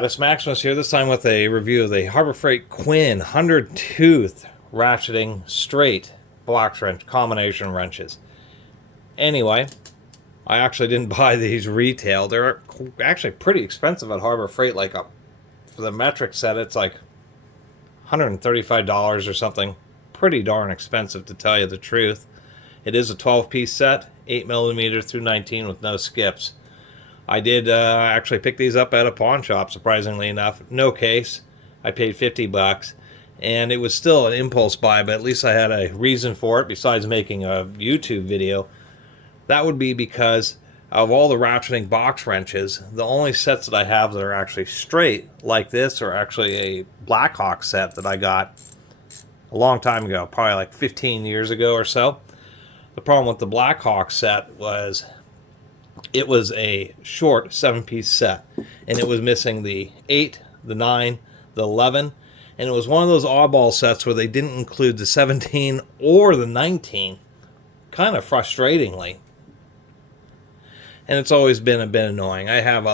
Catus, Maximus here, this time with a review of the Harbor Freight Quinn 100 tooth ratcheting straight box wrench combination wrenches. Anyway, I actually didn't buy these retail. They're actually pretty expensive at Harbor Freight. For the metric set, it's like $135 or something. Pretty darn expensive, to tell you the truth. It is a 12-piece set, 8mm through 19 with no skips. I did actually pick these up at a pawn shop, surprisingly enough. No case. I paid $50, and it was still an impulse buy, but at least I had a reason for it besides making a YouTube video. That would be because of all the ratcheting box wrenches, the only sets that I have that are actually straight like this are actually a Blackhawk set that I got a long time ago, probably like 15 years ago or so. The problem with the Blackhawk set was it was a short 7-piece set, and it was missing the 8, the 9, the 11, and it was one of those oddball sets where they didn't include the 17 or the 19, kind of frustratingly. And it's always been a bit annoying. I have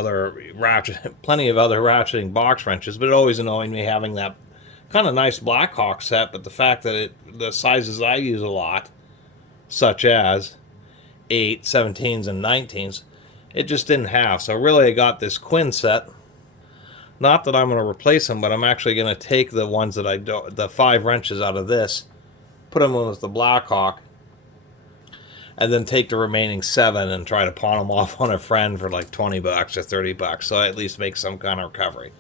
plenty of other ratcheting box wrenches, but it always annoyed me having that kind of nice Blackhawk set, but the fact that the sizes I use a lot, such as 8, 17s, and 19s, it just didn't have. So really I got this Quinn set. Not that I'm going to replace them, but I'm actually going to take the ones that the 5 wrenches out of this, put them with the Blackhawk, and then take the remaining 7 and try to pawn them off on a friend for like $20 or $30, so I at least make some kind of recovery.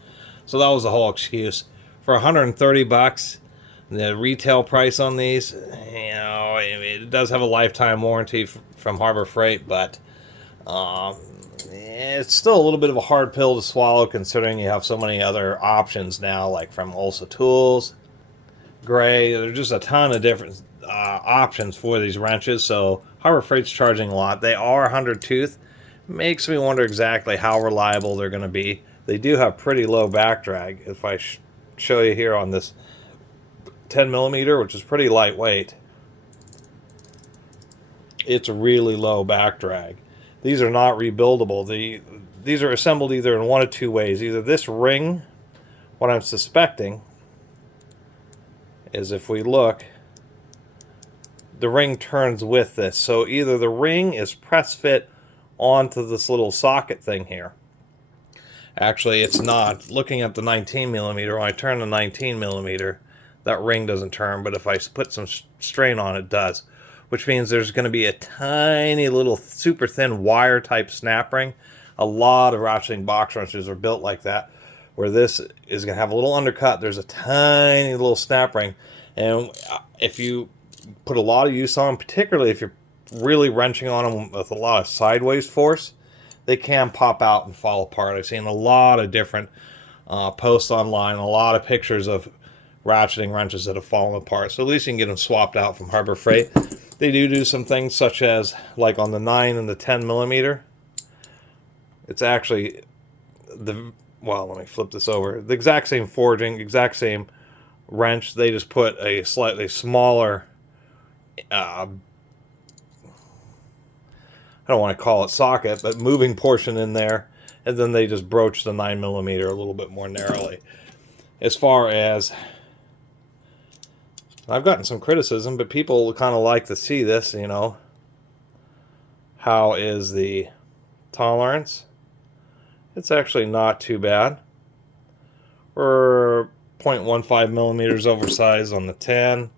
So that was the whole excuse. For $130, the retail price on these, it does have a lifetime warranty from Harbor Freight, but it's still a little bit of a hard pill to swallow considering you have so many other options now, like from Ulsa Tools, Gray. There's just a ton of different options for these wrenches, so Harbor Freight's charging a lot. They are 100 tooth. Makes me wonder exactly how reliable they're going to be. They do have pretty low back drag. If I show you here on this 10mm, which is pretty lightweight, it's really low back drag. These are not rebuildable. These are assembled either in one of two ways. Either this ring, what I'm suspecting is, if we look, the ring turns with this. So either the ring is press fit onto this little socket thing here. Actually, it's not. Looking at the 19mm, when I turn the 19mm, that ring doesn't turn, but if I put some strain on, it does. Which means there's going to be a tiny little super thin wire type snap ring. A lot of ratcheting box wrenches are built like that, where this is going to have a little undercut. There's a tiny little snap ring, and if you put a lot of use on them, particularly if you're really wrenching on them with a lot of sideways force, they can pop out and fall apart. I've seen a lot of different posts online, a lot of pictures of ratcheting wrenches that have fallen apart. So at least you can get them swapped out from Harbor Freight. They do some things such as, like on the 9 and the 10mm, it's actually well, let me flip this over. The exact same forging, exact same wrench. They just put a slightly smaller, I don't want to call it socket, but moving portion in there, and then they just broach the 9mm a little bit more narrowly. As far as, I've gotten some criticism, but people kind of like to see this, How is the tolerance? It's actually not too bad. We're 0.15mm oversized on the 10,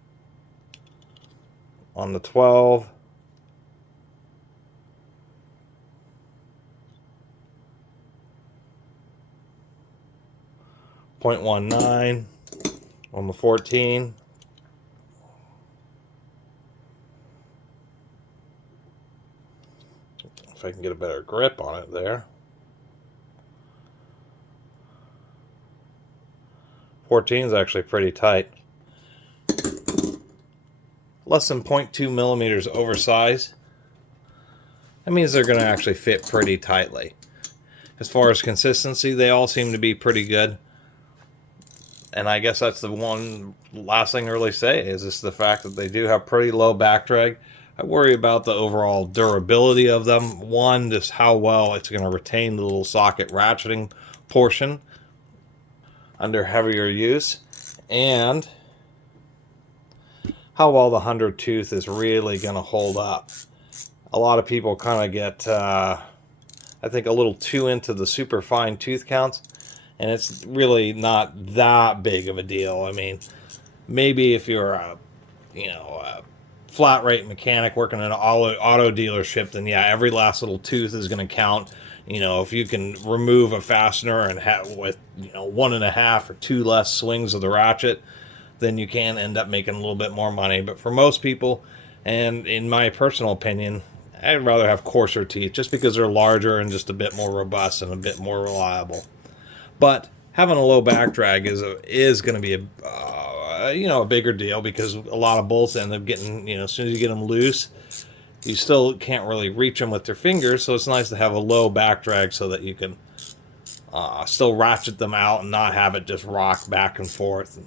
on the 12, .19 on the 14. If I can get a better grip on it there. 14 is actually pretty tight. Less than 0.2mm oversized. That means they're going to actually fit pretty tightly. As far as consistency, they all seem to be pretty good. And I guess that's the one last thing to really say, is just the fact that they do have pretty low back drag. I worry about the overall durability of them. One, just how well it's going to retain the little socket ratcheting portion. under heavier use, and how well the 100 tooth is really going to hold up. A lot of people kind of get, I think, a little too into the super fine tooth counts, and it's really not that big of a deal. I mean, maybe if you're a flat rate mechanic working in an auto dealership, then yeah, every last little tooth is going to count. If you can remove a fastener and have with 1.5 or 2 less swings of the ratchet, then you can end up making a little bit more money. But for most people, and in my personal opinion, I'd rather have coarser teeth just because they're larger and just a bit more robust and a bit more reliable. But having a low back drag is going to be a bigger deal, because a lot of bolts end up getting, as soon as you get them loose, you still can't really reach them with your fingers. So it's nice to have a low back drag so that you can still ratchet them out and not have it just rock back and forth.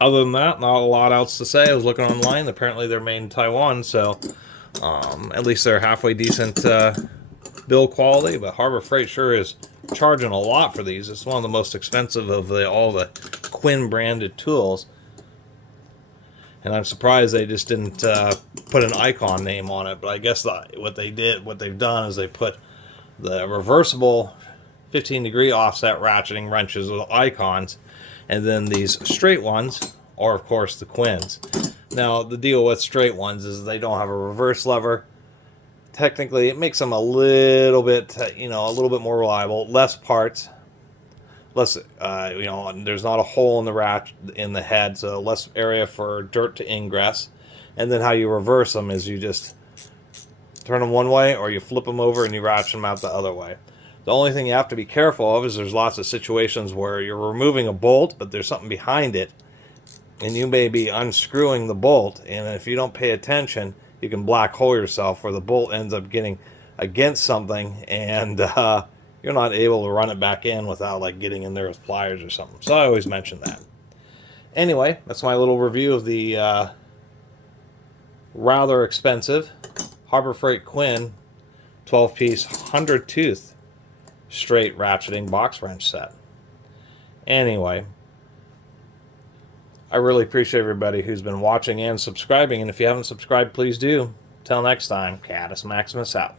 Other than that, not a lot else to say. I was looking online. Apparently they're made in Taiwan, so at least they're halfway decent build quality. But Harbor Freight sure is charging a lot for these. It's one of the most expensive of all the Quinn branded tools. And I'm surprised they just didn't put an icon name on it. But I guess what they've done is they put the reversible 15-degree offset ratcheting wrenches with icons, and then these straight ones are, of course, the Quinns. Now, the deal with straight ones is they don't have a reverse lever. Technically, it makes them a little bit more reliable, less parts, less, there's not a hole in the head, so less area for dirt to ingress. And then how you reverse them is you just turn them one way, or you flip them over and you ratchet them out the other way. The only thing you have to be careful of is there's lots of situations where you're removing a bolt, but there's something behind it, and you may be unscrewing the bolt, and if you don't pay attention, you can black hole yourself where the bolt ends up getting against something, and you're not able to run it back in without getting in there with pliers or something. So I always mention that. Anyway, that's my little review of the rather expensive Harbor Freight Quinn 12-piece 100-tooth straight ratcheting box wrench set. Anyway, I really appreciate everybody who's been watching and subscribing, and if you haven't subscribed, please do. Till next time, Catus Maximus out.